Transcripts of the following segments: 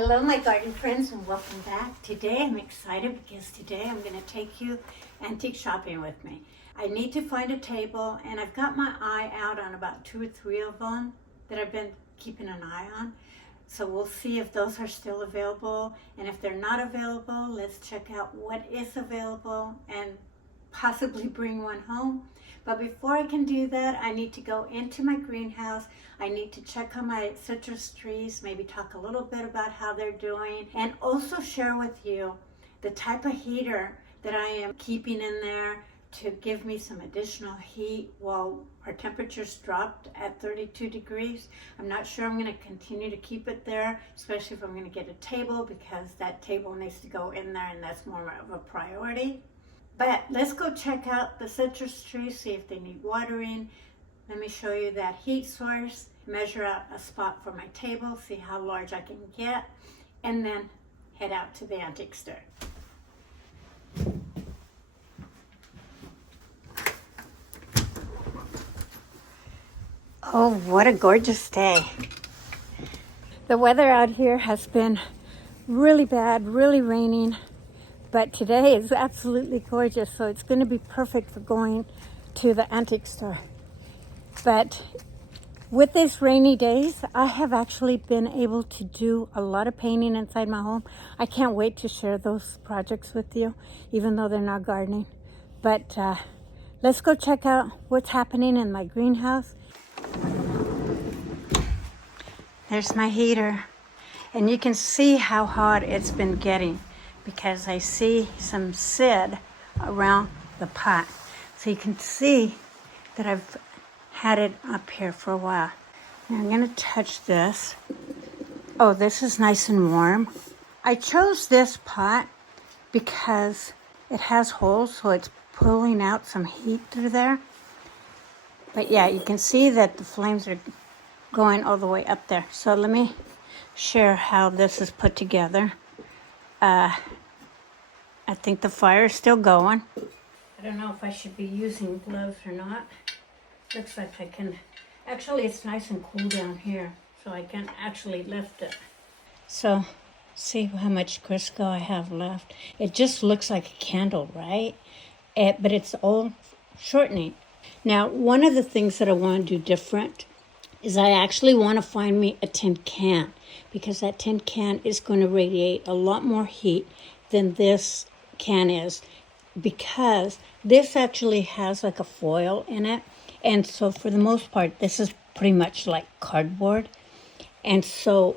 Hello my garden friends and welcome back. Today I'm excited because today I'm going to take you antique shopping with me. I need to find a table and I've got my eye out on about 2 or 3 of them that I've been keeping an eye on. So we'll see if those are still available, and if they're not available, let's check out what is available and possibly bring one home. But before I can do that, I need to go into my greenhouse. I need to check on my citrus trees, maybe talk a little bit about how they're doing, and also share with you the type of heater that I am keeping in there to give me some additional heat while our temperatures dropped at 32 degrees. I'm not sure I'm going to continue to keep it there, especially if I'm going to get a table, because that table needs to go in there and that's more of a priority. But let's go check out the citrus trees, see if they need watering. Let me show you that heat source, measure out a spot for my table, see how large I can get, and then head out to the antique store. Oh, what a gorgeous day. The weather out here has been really bad, really raining. But today is absolutely gorgeous, so it's going to be perfect for going to the antique store. But with these rainy days, I have actually been able to do a lot of painting inside my home. I can't wait to share those projects with you, even though they're not gardening. But let's go check out what's happening in my greenhouse. There's my heater, and you can see how hot it's been getting, because I see some Sid around the pot. So you can see that I've had it up here for a while. Now I'm going to touch this. Oh, this is nice and warm. I chose this pot because it has holes, so it's pulling out some heat through there. But yeah, you can see that the flames are going all the way up there. So let me share how this is put together. I think the fire is still going. I don't know if I should be using gloves or not. Looks like I can. Actually, it's nice and cool down here, so I can actually lift it. So, see how much Crisco I have left. It just looks like a candle, right? But it's all shortening. Now, one of the things that I want to do different is I actually want to find me a tin can, because that tin can is going to radiate a lot more heat than this can is, because this actually has like a foil in it, and so for the most part this is pretty much like cardboard, and so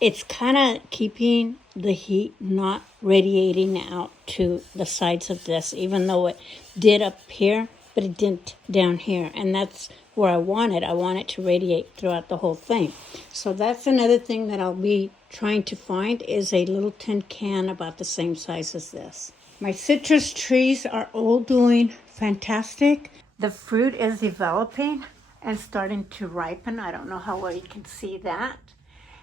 it's kind of keeping the heat not radiating out to the sides of this, even though it did up here, but it didn't down here, and that's where I want it. I want it to radiate throughout the whole thing. So that's another thing that I'll be trying to find, is a little tin can about the same size as this. My citrus trees are all doing fantastic. The fruit is developing and starting to ripen. I don't know how well you can see that.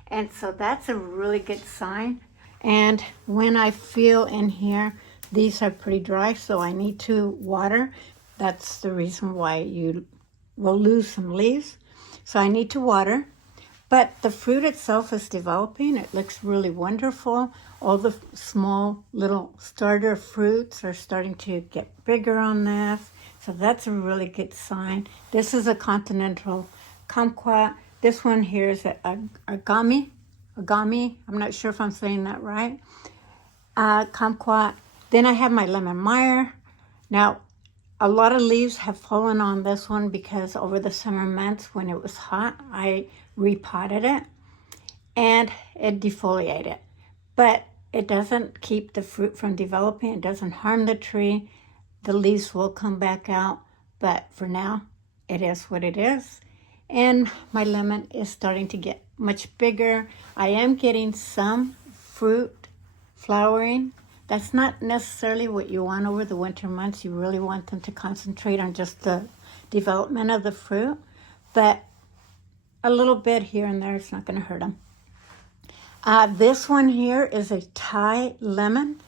And so that's a really good sign. And when I feel in here, these are pretty dry, so I need to water. That's the reason why you will lose some leaves. So I need to water. But the fruit itself is developing. It looks really wonderful. All the small little starter fruits are starting to get bigger on this. So that's a really good sign. This is a continental kumquat. This one here is an agami. I'm not sure if I'm saying that right. Kumquat. Then I have my lemon Meyer. Now, a lot of leaves have fallen on this one because over the summer months when it was hot, I repotted it and it defoliated. But it doesn't keep the fruit from developing. It doesn't harm the tree. The leaves will come back out, but for now, it is what it is. And my lemon is starting to get much bigger. I am getting some fruit flowering. That's not necessarily what you want over the winter months. You really want them to concentrate on just the development of the fruit. But a little bit here and there, it's not going to hurt them. This one here is a Thai lemon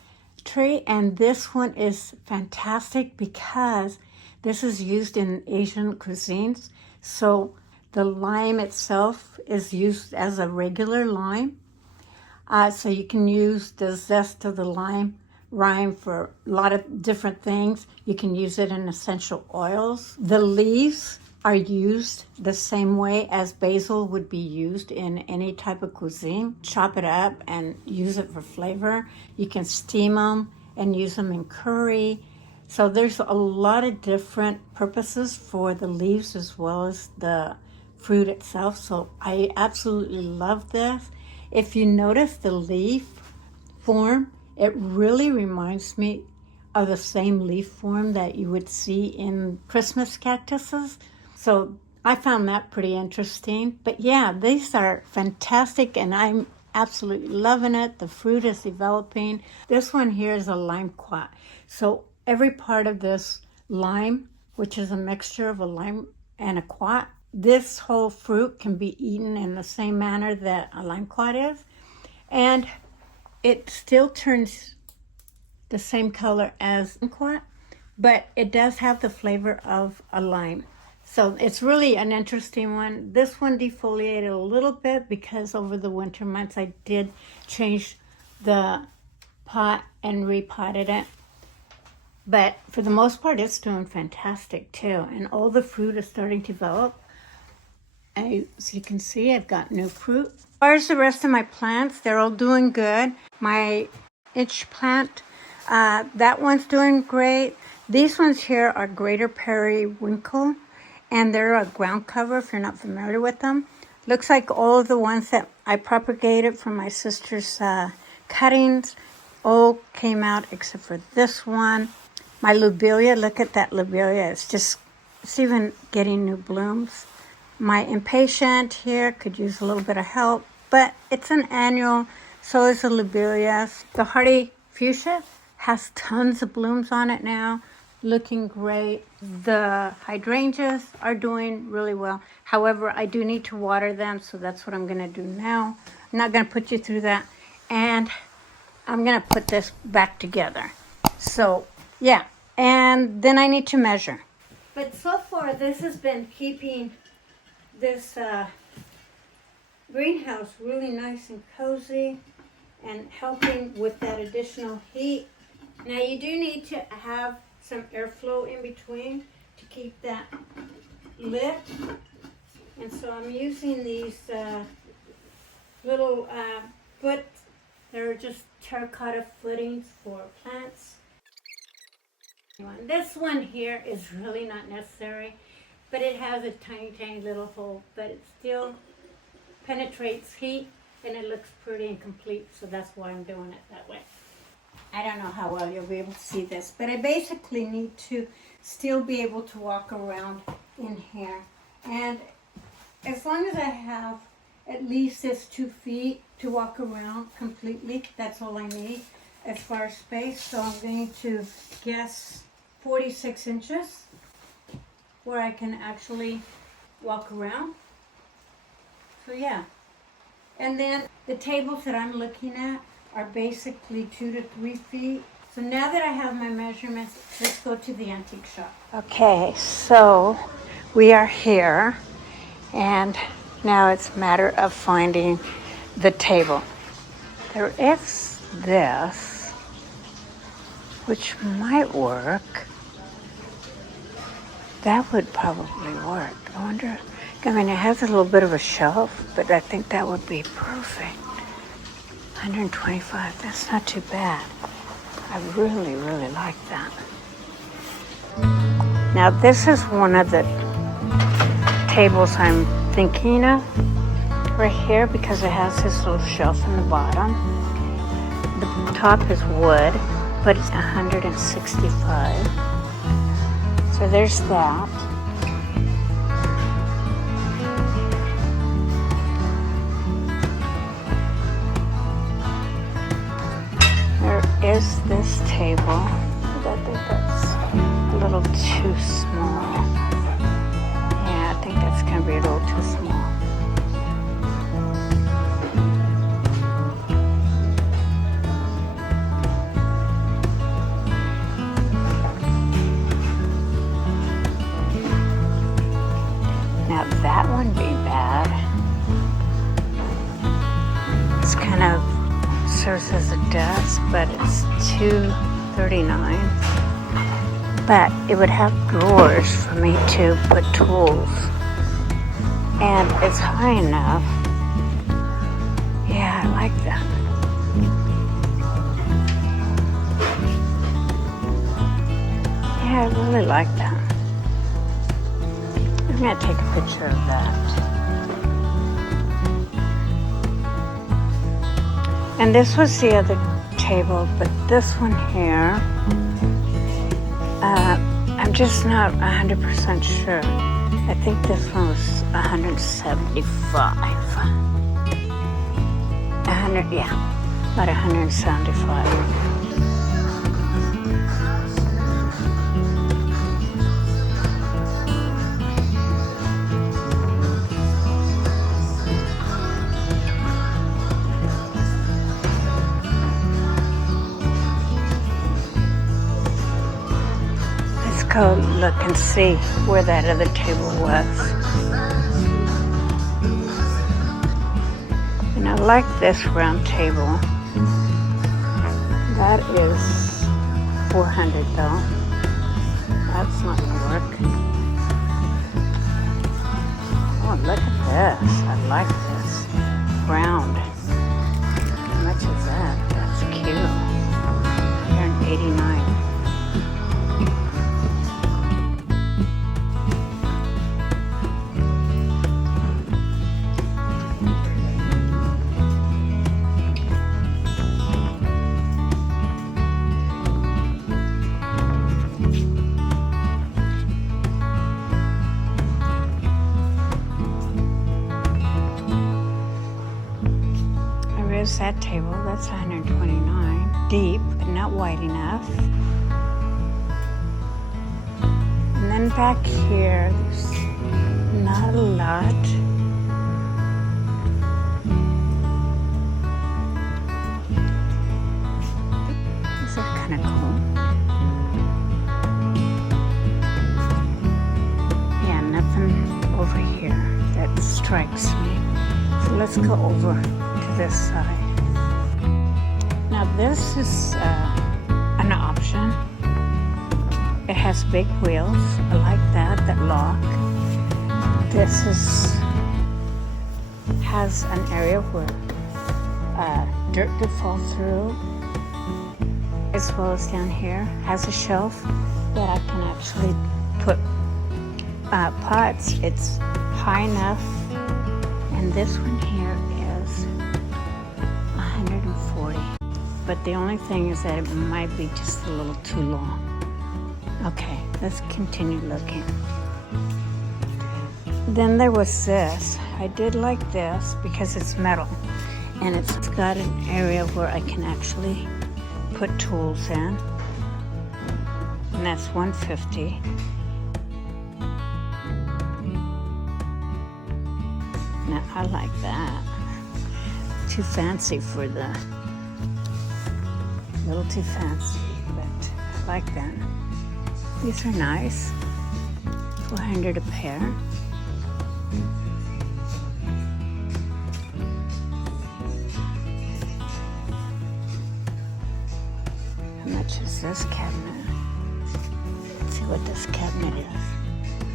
tree, and this one is fantastic because this is used in Asian cuisines. So the lime itself is used as a regular lime, So you can use the zest of the rind for a lot of different things. You can use it in essential oils. The leaves are used the same way as basil would be used in any type of cuisine. Chop it up and use it for flavor. You can steam them and use them in curry. So there's a lot of different purposes for the leaves as well as the fruit itself. So I absolutely love this. If you notice the leaf form, it really reminds me of the same leaf form that you would see in Christmas cactuses. So I found that pretty interesting. But yeah, these are fantastic and I'm absolutely loving it. The fruit is developing. This one here is a limequat. So every part of this lime, which is a mixture of a lime and a quat, this whole fruit can be eaten in the same manner that a limequat is. And it still turns the same color as limequat, but it does have the flavor of a lime. So it's really an interesting one. This one defoliated a little bit because over the winter months I did change the pot and repotted it. But for the most part, it's doing fantastic too. And all the fruit is starting to develop. As you can see, I've got new fruit. As far as the rest of my plants, they're all doing good. My inch plant, that one's doing great. These ones here are greater periwinkle, and they're a ground cover if you're not familiar with them. Looks like all of the ones that I propagated from my sister's cuttings all came out except for this one. My lobelia, look at that lobelia. It's even getting new blooms. My impatient here could use a little bit of help, but it's an annual, so is the lobelias. The hardy fuchsia has tons of blooms on it now, looking great. The hydrangeas are doing really well. However, I do need to water them, so that's what I'm going to do now. I'm not going to put you through that, and I'm going to put this back together. So, yeah, and then I need to measure. But so far, this has been keeping this greenhouse really nice and cozy and helping with that additional heat. Now you do need to have some airflow in between to keep that lit. And so I'm using these little they're just terracotta footings for plants. This one here is really not necessary, but it has a tiny little hole, but it still penetrates heat and it looks pretty and complete, so that's why I'm doing it that way. I don't know how well you'll be able to see this, but I basically need to still be able to walk around in here. And as long as I have at least this 2 feet to walk around completely, that's all I need as far as space. So I'm going to guess 46 inches where I can actually walk around. So yeah. And then the tables that I'm looking at are basically 2 to 3 feet. So now that I have my measurements, let's go to the antique shop. Okay, so we are here, and now it's a matter of finding the table. There is this, which might work. That would probably work. I wonder, I mean, it has a little bit of a shelf, but I think that would be perfect. 125, that's not too bad. I really like that. Now this is one of the tables I'm thinking of right here because it has this little shelf in the bottom. The top is wood, but it's 165. So there's that. There is this table. I think that's a little too small. Yeah, I think that's going to be a little too small. Now that wouldn't be bad. It's kind of serves as a desk, but it's $2.39. But it would have drawers for me to put tools. And it's high enough. Yeah, I like that. Yeah, I really like that. I'm gonna take a picture of that. And this was the other table, but this one here, I'm just not 100% sure. I think this one was 175. 100, yeah, about 175. Go look and see where that other table was. And I like this round table. That is $400 though. That's not gonna work. Oh, look at this. I like this. Round. How much is that? That's cute. $189. There's that table, that's $129. Deep, but not wide enough. And then back here, there's not a lot. These are kind of cool. Yeah, nothing over here that strikes me. So let's go over this side. Now this is an option. It has big wheels. I like that lock. This has an area where dirt could fall through, as well as down here. Has a shelf that I can actually put pots. It's high enough. And this one here is $140. But the only thing is that it might be just a little too long. Okay, let's continue looking. Then there was this. I did like this because it's metal. And it's got an area where I can actually put tools in. And that's $150. Now, I like that. Too fancy for the... A little too fancy, but I like that. These are nice. $400 a pair. How much is this cabinet? Let's see what this cabinet is.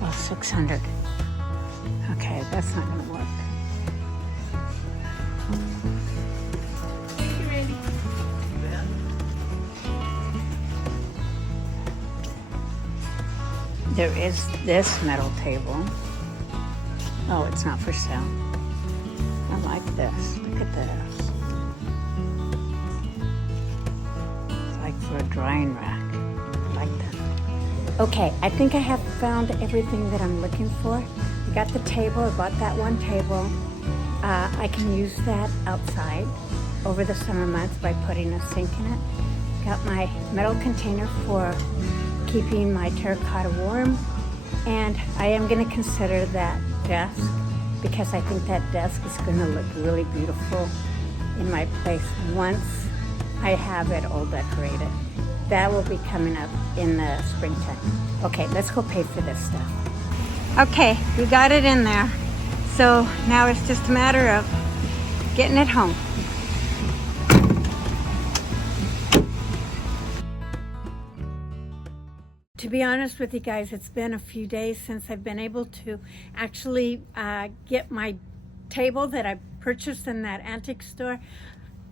Oh, $600. Okay, that's not gonna work. There is this metal table. Oh, it's not for sale. I like this. Look at this. It's like for a drying rack. I like that. Okay, I think I have found everything that I'm looking for. I got the table. I bought that one table. I can use that outside over the summer months by putting a sink in it. Got my metal container for keeping my terracotta warm, and I am going to consider that desk because I think that desk is going to look really beautiful in my place once I have it all decorated. That will be coming up in the springtime. Okay, let's go pay for this stuff. Okay, we got it in there, so now it's just a matter of getting it home. To be honest with you guys, it's been a few days since I've been able to actually get my table that I purchased in that antique store.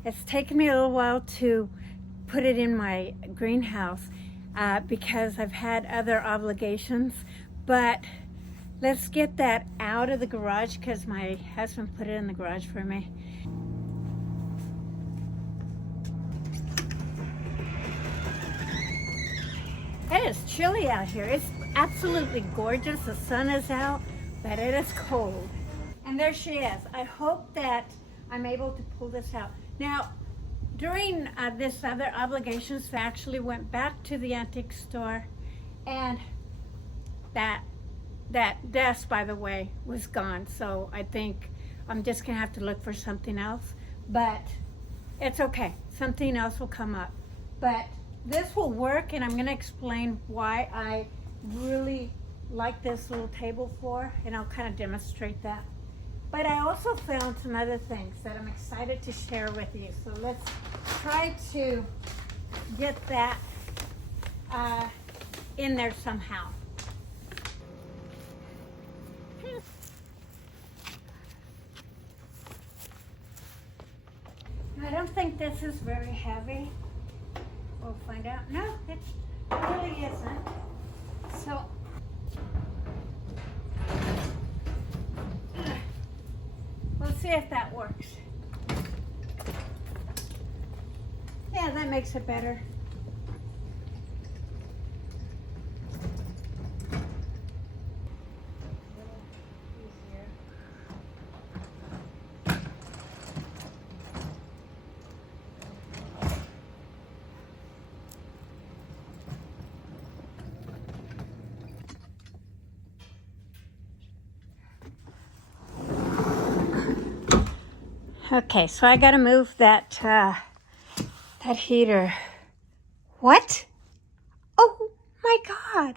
It's taken me a little while to put it in my greenhouse because I've had other obligations, but let's get that out of the garage because my husband put it in the garage for me. It is chilly out here. It's absolutely gorgeous. The sun is out, but it is cold. And there she is. I hope that I'm able to pull this out. Now, during this other obligations, I actually went back to the antique store, and that desk, by the way, was gone. So I think I'm just gonna have to look for something else, but it's okay. Something else will come up. But this will work, and I'm going to explain why I really like this little table for, and I'll kind of demonstrate that. But I also found some other things that I'm excited to share with you. So let's try to get that in there somehow. I don't think this is very heavy. We'll find out. No, it really isn't. So, we'll see if that works. Yeah, that makes it better. Okay, so I gotta move that that heater. What? Oh my God!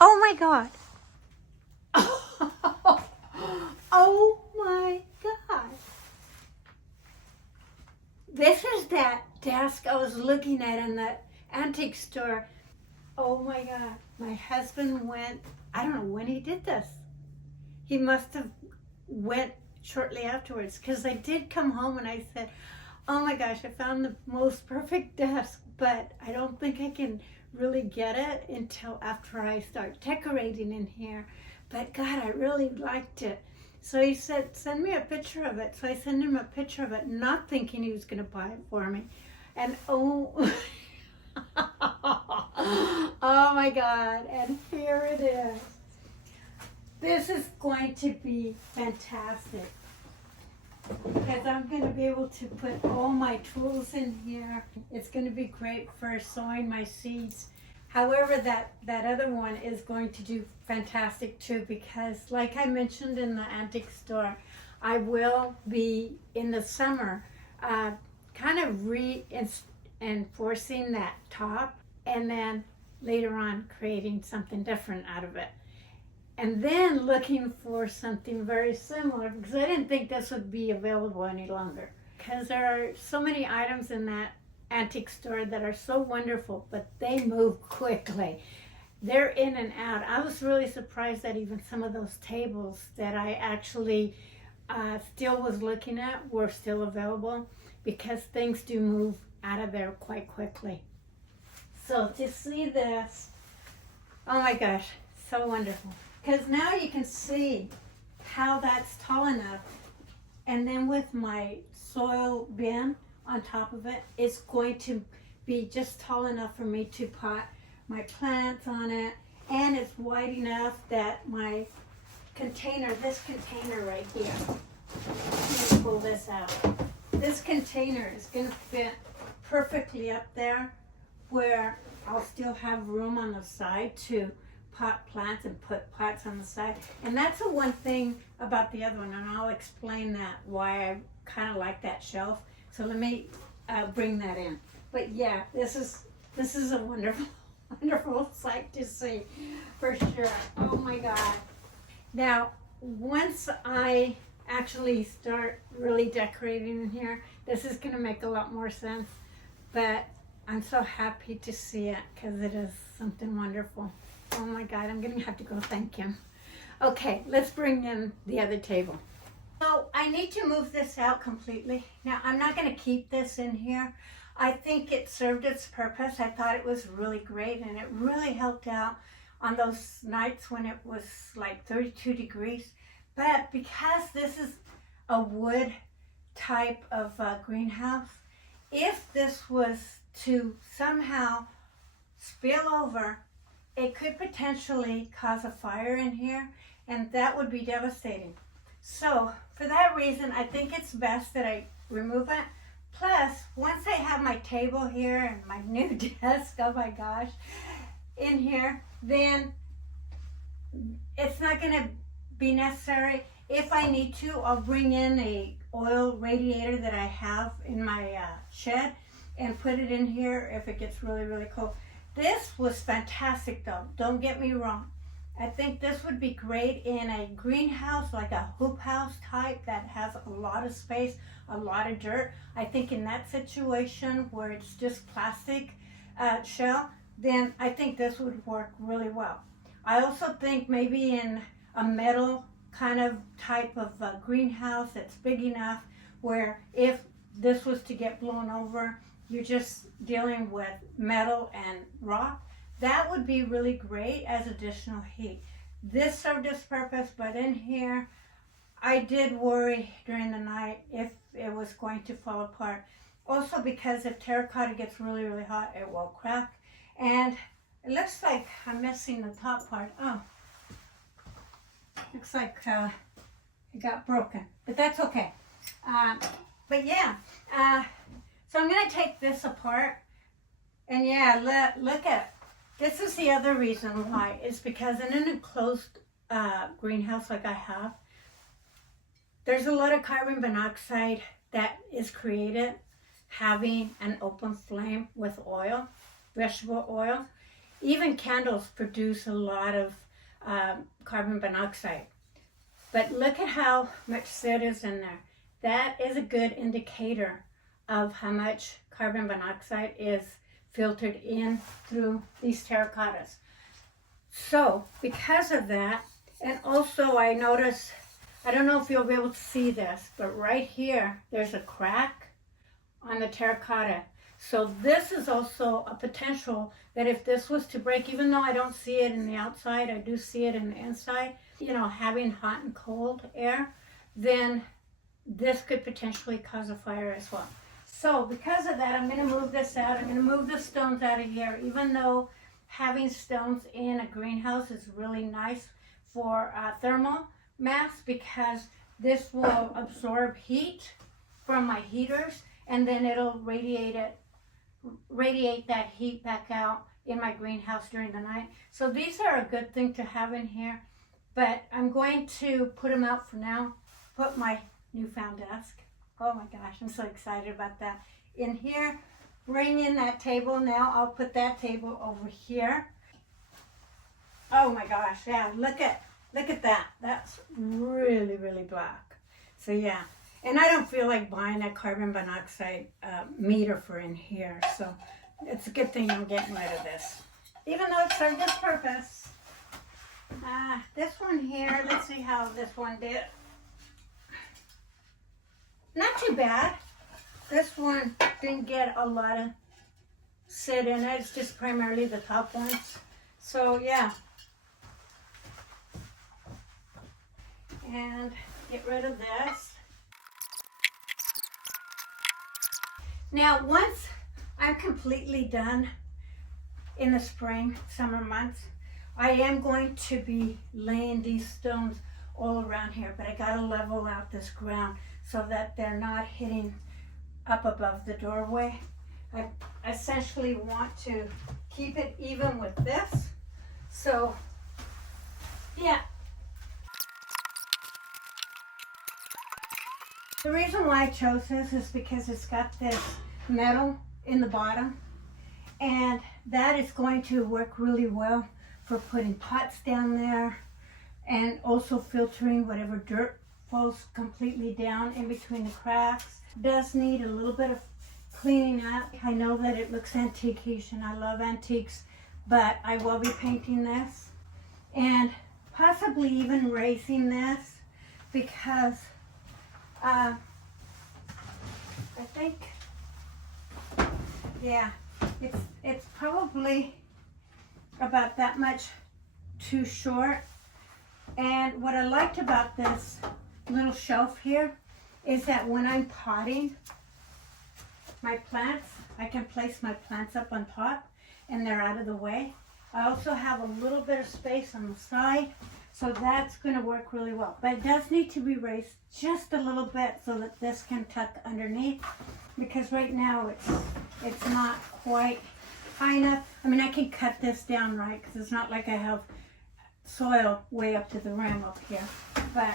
Oh my God! Oh my God! This is that desk I was looking at in the antique store. Oh my God! My husband went. I don't know when he did this. He must have went shortly afterwards, because I did come home and I said, oh my gosh, I found the most perfect desk, but I don't think I can really get it until after I start decorating in here. But God, I really liked it. So he said, send me a picture of it. So I sent him a picture of it, not thinking he was going to buy it for me. And oh, oh my God, and here it is. This is going to be fantastic because I'm going to be able to put all my tools in here. It's going to be great for sowing my seeds. However, that other one is going to do fantastic too, because like I mentioned in the antique store, I will be in the summer kind of reinforcing that top, and then later on creating something different out of it. And then looking for something very similar, because I didn't think this would be available any longer. Because there are so many items in that antique store that are so wonderful, but they move quickly. They're in and out. I was really surprised that even some of those tables that I actually still was looking at were still available, because things do move out of there quite quickly. So to see this, oh my gosh, so wonderful. Because now you can see how that's tall enough. And then with my soil bin on top of it, it's going to be just tall enough for me to pot my plants on it. And it's wide enough that my container, this container right here, let me pull this out. This container is going to fit perfectly up there, where I'll still have room on the side to pot plants and put pots on the side. And that's the one thing about the other one, and I'll explain that, why I kind of like that shelf. So let me bring that in. But yeah, this is a wonderful, wonderful sight to see, for sure. Oh my God. Now, once I actually start really decorating in here, this is going to make a lot more sense. But I'm so happy to see it because it is something wonderful. Oh my God, I'm gonna have to go thank him. Okay, let's bring in the other table. So I need to move this out completely. Now I'm not gonna keep this in here. I think it served its purpose. I thought it was really great and it really helped out on those nights when it was like 32 degrees. But because this is a wood type of greenhouse, if this was to somehow spill over, it could potentially cause a fire in here, and that would be devastating. So for that reason, I think it's best that I remove it. Plus, once I have my table here and my new desk, oh my gosh, in here, then it's not gonna be necessary. If I need to, I'll bring in a oil radiator that I have in my shed and put it in here if it gets really, really cold. This was fantastic though, don't get me wrong. I think this would be great in a greenhouse, like a hoop house type that has a lot of space, a lot of dirt. I think in that situation where it's just plastic shell, then I think this would work really well. I also think maybe in a metal kind of type of greenhouse that's big enough where if this was to get blown over, you're just dealing with metal and rock. That would be really great as additional heat. This served its purpose, but in here, I did worry during the night if it was going to fall apart. Also because if terracotta gets really, really hot, it will crack. And it looks like I'm missing the top part. Oh, looks like it got broken, but that's okay. But yeah, so I'm gonna take this apart. And yeah, look at, this is the other reason why, is because in an enclosed greenhouse like I have, there's a lot of carbon monoxide that is created having an open flame with oil, vegetable oil. Even candles produce a lot of carbon monoxide. But look at how much soot is in there. That is a good indicator of how much carbon monoxide is filtered in through these terracottas. So because of that, and also I noticed, I don't know if you'll be able to see this, but right here, there's a crack on the terracotta. So this is also a potential that if this was to break, even though I don't see it in the outside, I do see it in the inside, you know, having hot and cold air, then this could potentially cause a fire as well. So because of that, I'm going to move this out. I'm going to move the stones out of here, even though having stones in a greenhouse is really nice for thermal mass, because this will absorb heat from my heaters and then it'll radiate that heat back out in my greenhouse during the night. So these are a good thing to have in here, but I'm going to put them out for now. Put my newfound desk. Oh my gosh, I'm so excited about that. In here, bring in that table. Now I'll put that table over here. Oh my gosh, yeah, look at that. That's really, really black. So yeah, and I don't feel like buying a carbon monoxide meter for in here. So it's a good thing I'm getting rid of this, even though it served its purpose. This one here, let's see how this one did. Not too bad. This one didn't get a lot of soot in it. It's just primarily the top ones. So yeah. And get rid of this. Now once I'm completely done in the spring, summer months, I am going to be laying these stones all around here, but I gotta level out this ground so that they're not hitting up above the doorway. I essentially want to keep it even with this. So, yeah. The reason why I chose this is because it's got this metal in the bottom, and that is going to work really well for putting pots down there and also filtering whatever dirt falls completely down in between the cracks. Does need a little bit of cleaning up. I know that it looks antique-ish and I love antiques, but I will be painting this and possibly even raising this because I think, yeah, it's probably about that much too short. And what I liked about this little shelf here is that when I'm potting my plants, I can place my plants up on top and they're out of the way. I also have a little bit of space on the side, so that's going to work really well. But it does need to be raised just a little bit so that this can tuck underneath, because right now it's not quite high enough. I mean, I can cut this down right because it's not like I have soil way up to the rim up here. But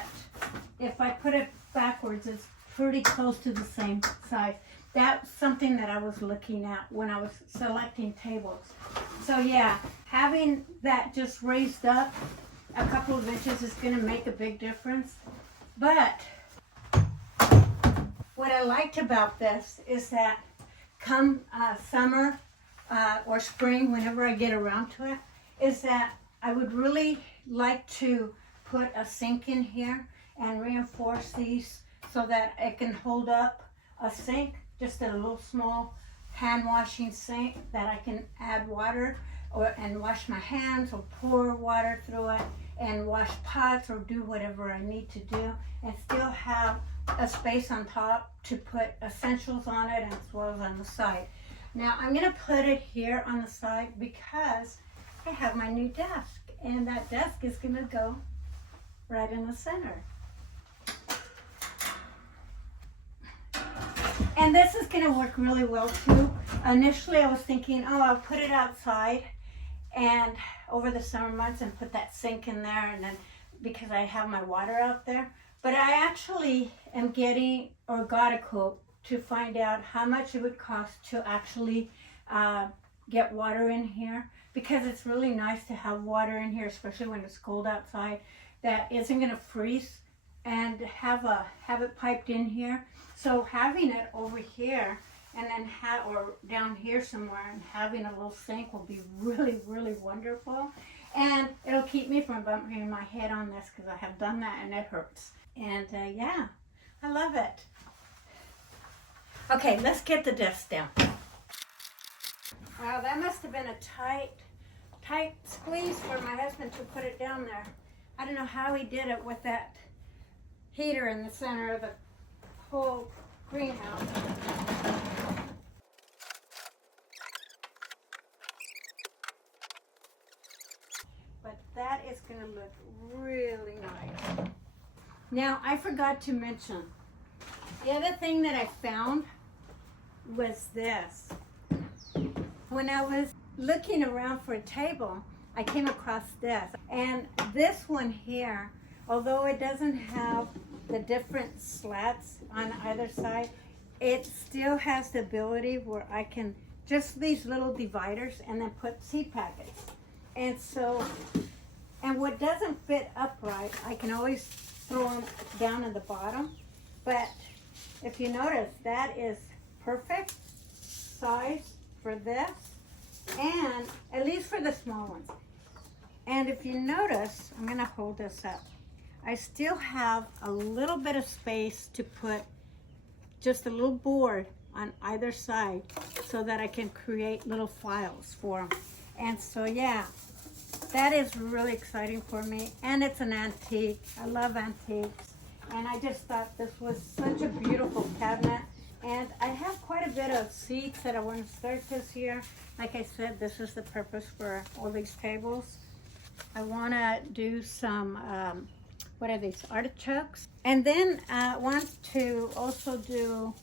if I put it backwards, it's pretty close to the same size. That's something that I was looking at when I was selecting tables. So yeah, having that just raised up a couple of inches is going to make a big difference. But what I liked about this is that come summer or spring, whenever I get around to it, is that I would really like to put a sink in here and reinforce these so that it can hold up a sink, just a little small hand washing sink that I can add water and wash my hands or pour water through it and wash pots or do whatever I need to do, and still have a space on top to put essentials on it as well as on the side. Now I'm going to put it here on the side because I have my new desk, and that desk is going to go right in the center. And this is going to work really well too. Initially I was thinking, oh, I'll put it outside and over the summer months and put that sink in there, and then because I have my water out there. But I actually am getting or got a quote to find out how much it would cost to actually get water in here, because it's really nice to have water in here, especially when it's cold outside, that isn't going to freeze, and have it piped in here. So having it over here and then or down here somewhere and having a little sink will be really, really wonderful. And it'll keep me from bumping my head on this, because I have done that and it hurts. And yeah, I love it. Okay, let's get the desk down. Wow, that must have been a tight squeeze for my husband to put it down there. I don't know how he did it with that heater in the center of the whole greenhouse. But that is going to look really nice. Now, I forgot to mention, the other thing that I found was this. When I was looking around for a table, I came across this. And this one here, although it doesn't have the different slats on either side, it still has the ability where I can just these little dividers and then put seed packets. And so, and what doesn't fit upright, I can always throw them down in the bottom. But if you notice, that is perfect size for this, and at least for the small ones. And if you notice, I'm going to hold this up. I still have a little bit of space to put just a little board on either side so that I can create little files for them. And so yeah, that is really exciting for me. And it's an antique. I love antiques. And I just thought this was such a beautiful cabinet. And I have quite a bit of seeds that I want to start this year. Like I said, this is the purpose for all these tables. I want to do some, what are these, artichokes? And then I want to also do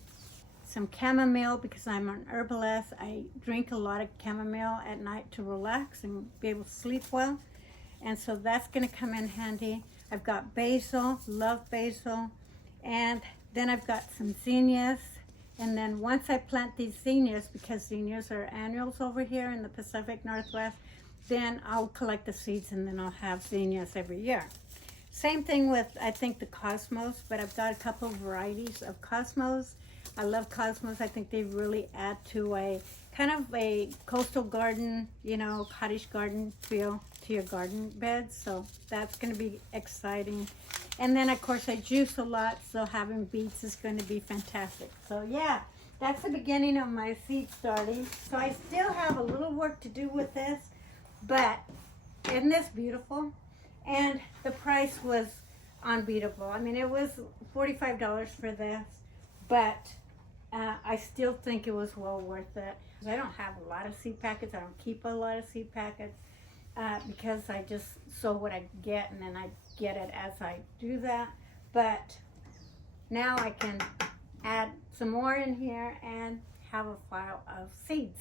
some chamomile, because I'm an herbalist. I drink a lot of chamomile at night to relax and be able to sleep well. And so that's going to come in handy. I've got basil, love basil. And then I've got some zinnias. And then once I plant these zinnias, because zinnias are annuals over here in the Pacific Northwest, then I'll collect the seeds and then I'll have zinnias every year. Same thing with, I think, the cosmos, but I've got a couple of varieties of cosmos. I love cosmos. I think they really add to a kind of a coastal garden, you know, cottage garden feel to your garden bed. So that's going to be exciting. And then of course I juice a lot, so having beets is going to be fantastic. So yeah, that's the beginning of my seed starting. So I still have a little work to do with this, but isn't this beautiful? And the price was unbeatable. I mean, it was $45 for this, but I still think it was well worth it. I don't have a lot of seed packets. I don't keep a lot of seed packets because I just sow what I get, and then I get it as I do that. But now I can add some more in here and have a file of seeds.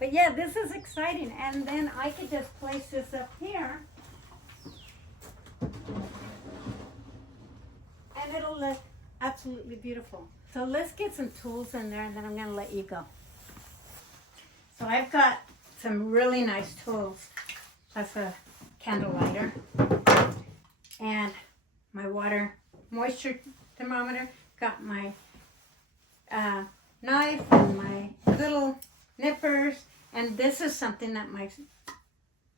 But yeah, this is exciting. And then I could just place this up here and it'll look absolutely beautiful. So let's get some tools in there, and then I'm going to let you go. So I've got some really nice tools. That's a candle lighter and my water moisture thermometer. Got my knife and my little nippers, and this is something that my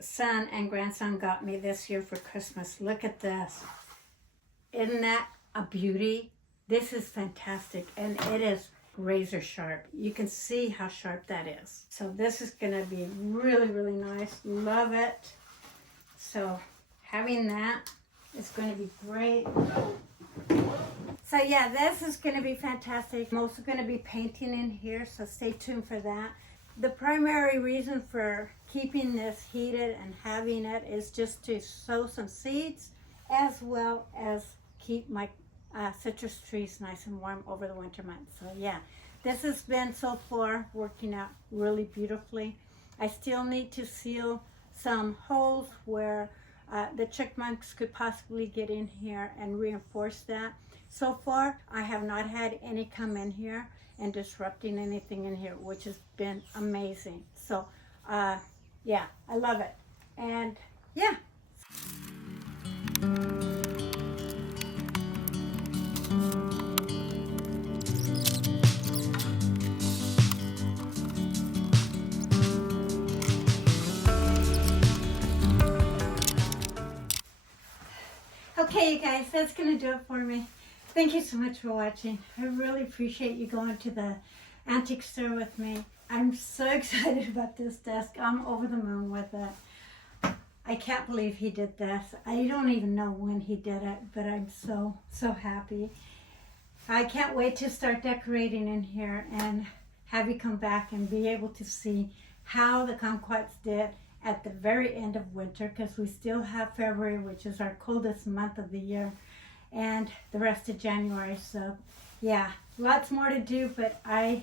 son and grandson got me this year for Christmas. Look at this. Isn't that a beauty? This is fantastic, and it is razor sharp. You can see how sharp that is. So this is going to be really, really nice. Love it. So having that is going to be great. So yeah, this is going to be fantastic. I'm also going to be painting in here, so stay tuned for that. The primary reason for keeping this heated and having it is just to sow some seeds, as well as keep my citrus trees nice and warm over the winter months. So yeah, this has been so far working out really beautifully. I still need to seal some holes where the chipmunks could possibly get in here and reinforce that. So far, I have not had any come in here and disrupting anything in here, which has been amazing. So yeah, I love it. And yeah. Okay, you guys, that's going to do it for me. Thank you so much for watching. I really appreciate you going to the antique store with me. I'm so excited about this desk. I'm over the moon with it. I can't believe he did this. I don't even know when he did it, but I'm so, so happy. I can't wait to start decorating in here and have you come back and be able to see how the kumquats did at the very end of winter, because we still have February, which is our coldest month of the year, and the rest of January. So yeah, lots more to do, but I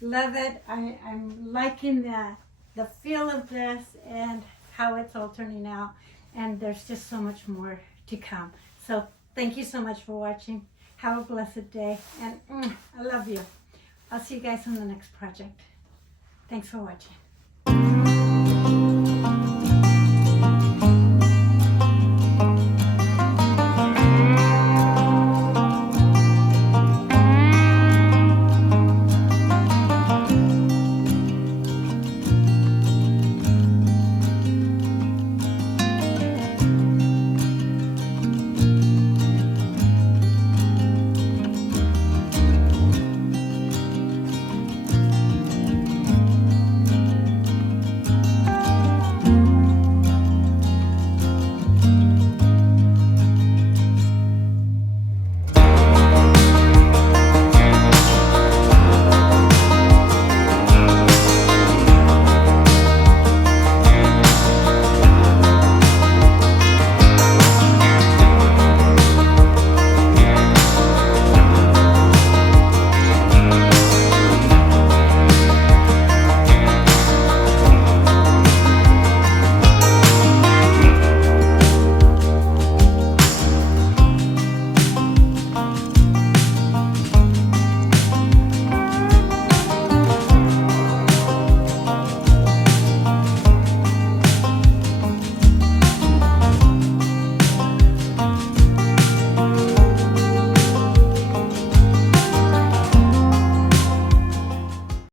love it. I'm liking the feel of this and how it's all turning out, and there's just so much more to come. So thank you so much for watching. Have a blessed day, and I love you. I'll see you guys on the next project. Thanks for watching.